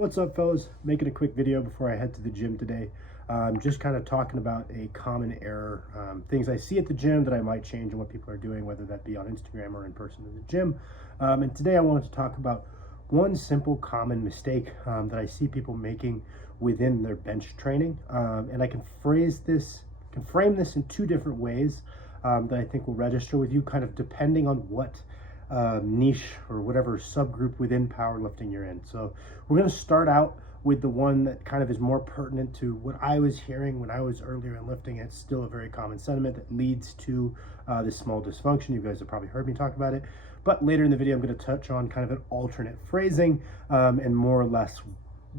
What's up, fellas? Making a quick video before I head to the gym today. Just kind of talking about a common error, things I see at the gym that I might change and what people are doing, whether that be on Instagram or in person in the gym. And today I wanted to talk about one simple common mistake that I see people making within their bench training. And I can frame this in two different ways that I think will register with you, kind of depending on what niche or whatever subgroup within powerlifting you're in. So we're going to start out with the one that kind of is more pertinent to what I was hearing when I was earlier in lifting. It's still a very common sentiment that leads to this small dysfunction. You guys have probably heard me talk about it, but later in the video I'm going to touch on kind of an alternate phrasing and more or less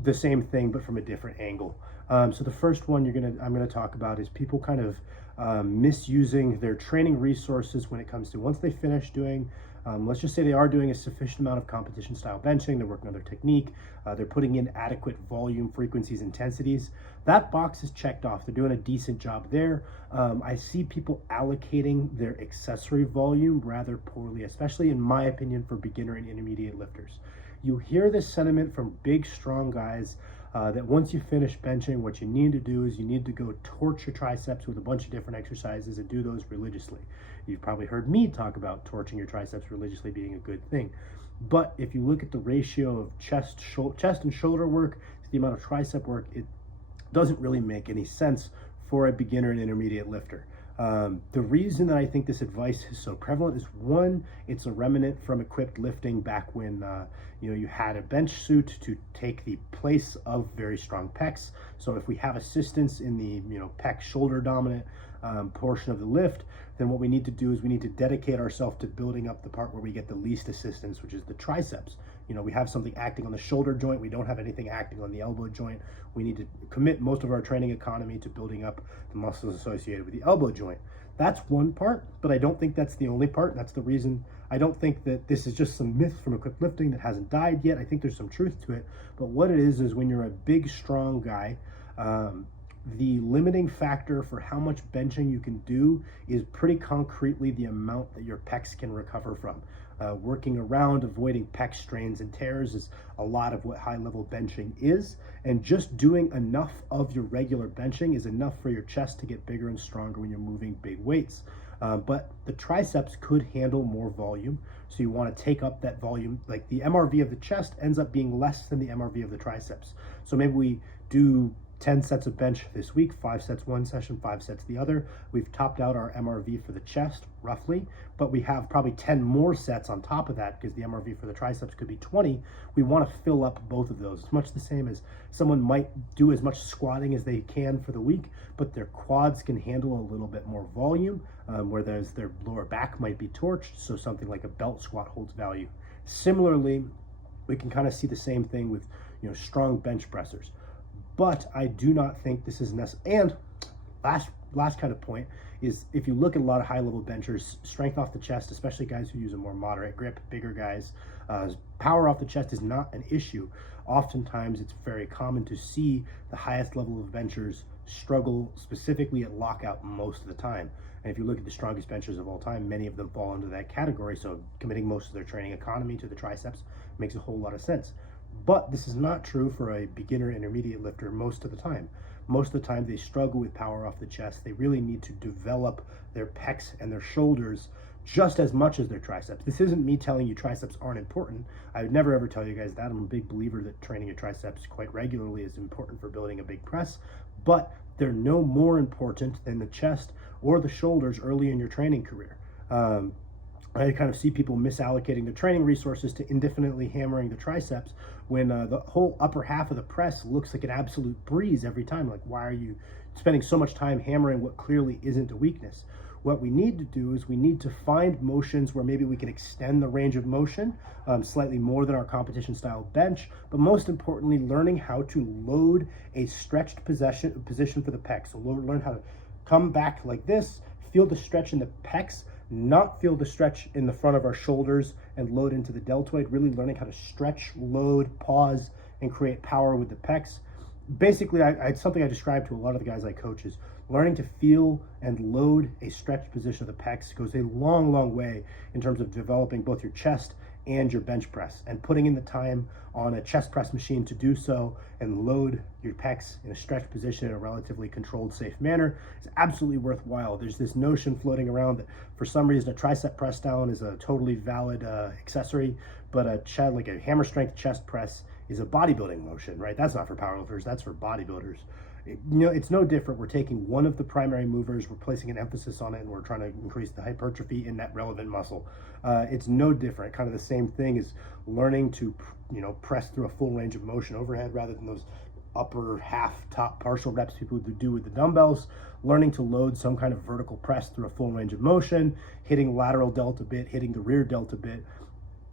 the same thing but from a different angle. So the first one I'm going to talk about is people kind of misusing their training resources when it comes to once they finish doing let's just say they are doing a sufficient amount of competition style benching, they're working on their technique, they're putting in adequate volume, frequencies, intensities. That box is checked off. They're doing a decent job there. I see people allocating their accessory volume rather poorly, especially in my opinion for beginner and intermediate lifters. You hear this sentiment from big, strong guys that once you finish benching, what you need to do is you need to go torch your triceps with a bunch of different exercises and do those religiously. You've probably heard me talk about torching your triceps religiously being a good thing. But if you look at the ratio of chest and shoulder work to the amount of tricep work, it doesn't really make any sense for a beginner and intermediate lifter. The reason that I think this advice is so prevalent is one, it's a remnant from equipped lifting back when you had a bench suit to take the place of very strong pecs. So if we have assistance in the pec shoulder dominant portion of the lift, then what we need to do is we need to dedicate ourselves to building up the part where we get the least assistance, which is the triceps. We have something acting on the shoulder joint. We don't have anything acting on the elbow joint. We need to commit most of our training economy to building up the muscles associated with the elbow joint. That's one part, but I don't think that's the only part. That's the reason I don't think that this is just some myth from equipped lifting that hasn't died yet. I think there's some truth to it. But what it is when you're a big, strong guy, the limiting factor for how much benching you can do is pretty concretely the amount that your pecs can recover from. Working around, avoiding pec strains and tears is a lot of what high-level benching is, and just doing enough of your regular benching is enough for your chest to get bigger and stronger when you're moving big weights. But the triceps could handle more volume, so you want to take up that volume. Like the MRV of the chest ends up being less than the MRV of the triceps. So maybe we do 10 sets of bench this week, 5 sets one session, 5 sets the other. We've topped out our MRV for the chest roughly, but we have probably 10 more sets on top of that because the MRV for the triceps could be 20. We want to fill up both of those. It's much the same as someone might do as much squatting as they can for the week, but their quads can handle a little bit more volume, whereas their lower back might be torched, so something like a belt squat holds value. Similarly, we can kind of see the same thing with strong bench pressers. But I do not think this is necessary. And last kind of point is if you look at a lot of high-level benchers, strength off the chest, especially guys who use a more moderate grip, bigger guys, power off the chest is not an issue. Oftentimes, it's very common to see the highest level of benchers struggle specifically at lockout most of the time. And if you look at the strongest benchers of all time, many of them fall into that category. So committing most of their training economy to the triceps makes a whole lot of sense. But this is not true for a beginner intermediate lifter most of the time. Most of the time they struggle with power off the chest. They really need to develop their pecs and their shoulders just as much as their triceps. This isn't me telling you triceps aren't important. I would never ever tell you guys that. I'm a big believer that training your triceps quite regularly is important for building a big press, but they're no more important than the chest or the shoulders early in your training career. I kind of see people misallocating their training resources to indefinitely hammering the triceps when the whole upper half of the press looks like an absolute breeze every time. Like, why are you spending so much time hammering what clearly isn't a weakness? What we need to do is we need to find motions where maybe we can extend the range of motion slightly more than our competition style bench, but most importantly, learning how to load a stretched position for the pecs. So learn how to come back like this, feel the stretch in the pecs, not feel the stretch in the front of our shoulders and load into the deltoid, really learning how to stretch, load, pause, and create power with the pecs. Basically, it's something I describe to a lot of the guys I coach is learning to feel and load a stretched position of the pecs goes a long, long way in terms of developing both your chest and your bench press, and putting in the time on a chest press machine to do so and load your pecs in a stretched position in a relatively controlled, safe manner is absolutely worthwhile. There's this notion floating around that for some reason a tricep press down is a totally valid accessory, but like a hammer strength chest press is a bodybuilding motion, right? That's not for powerlifters, that's for bodybuilders. It's no different. We're taking one of the primary movers, we're placing an emphasis on it, and we're trying to increase the hypertrophy in that relevant muscle. It's no different. Kind of the same thing as learning to, press through a full range of motion overhead rather than those upper half top partial reps people do with the dumbbells. Learning to load some kind of vertical press through a full range of motion, hitting lateral delta bit, hitting the rear delta bit.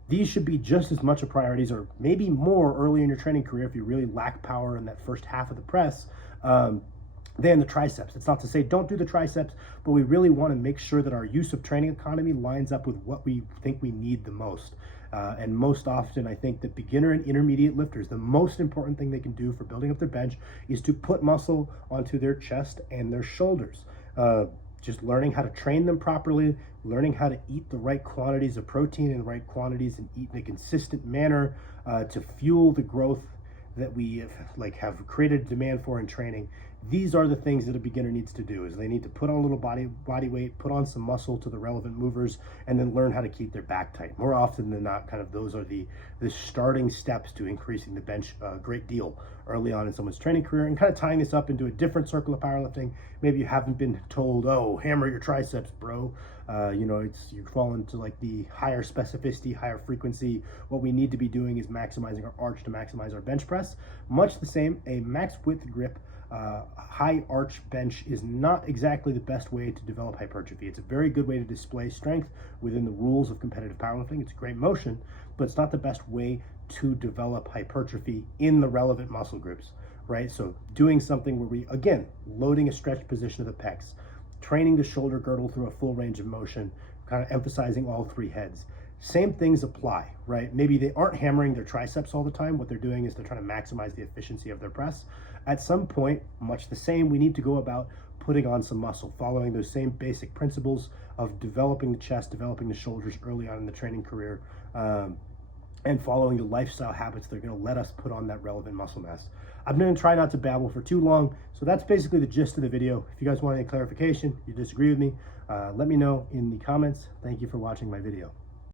These should be just as much a priorities, or maybe more early in your training career if you really lack power in that first half of the press, than the triceps. It's not to say don't do the triceps, but we really want to make sure that our use of training economy lines up with what we think we need the most. And most often, I think that beginner and intermediate lifters, the most important thing they can do for building up their bench is to put muscle onto their chest and their shoulders. Just learning how to train them properly, learning how to eat the right quantities of protein and the right quantities and eat in a consistent manner to fuel the growth that we have created demand for in training. These are the things that a beginner needs to do, is they need to put on a little body weight, put on some muscle to the relevant movers, and then learn how to keep their back tight. More often than not, kind of those are the starting steps to increasing the bench a great deal early on in someone's training career. And kind of tying this up into a different circle of powerlifting, maybe you haven't been told, oh, hammer your triceps, bro. You fall into like the higher specificity, higher frequency. What we need to be doing is maximizing our arch to maximize our bench press. Much the same, a max width grip, high arch bench is not exactly the best way to develop hypertrophy. It's a very good way to display strength within the rules of competitive powerlifting. It's a great motion, but it's not the best way to develop hypertrophy in the relevant muscle groups, right? So doing something where we, again, loading a stretched position of the pecs, training the shoulder girdle through a full range of motion, kind of emphasizing all three heads. Same things apply, right? Maybe they aren't hammering their triceps all the time. What they're doing is they're trying to maximize the efficiency of their press. At some point, much the same, we need to go about putting on some muscle, following those same basic principles of developing the chest, developing the shoulders early on in the training career, and following the lifestyle habits that are going to let us put on that relevant muscle mass. I'm going to try not to babble for too long, so that's basically the gist of the video. If you guys want any clarification, you disagree with me, let me know in the comments. Thank you for watching my video.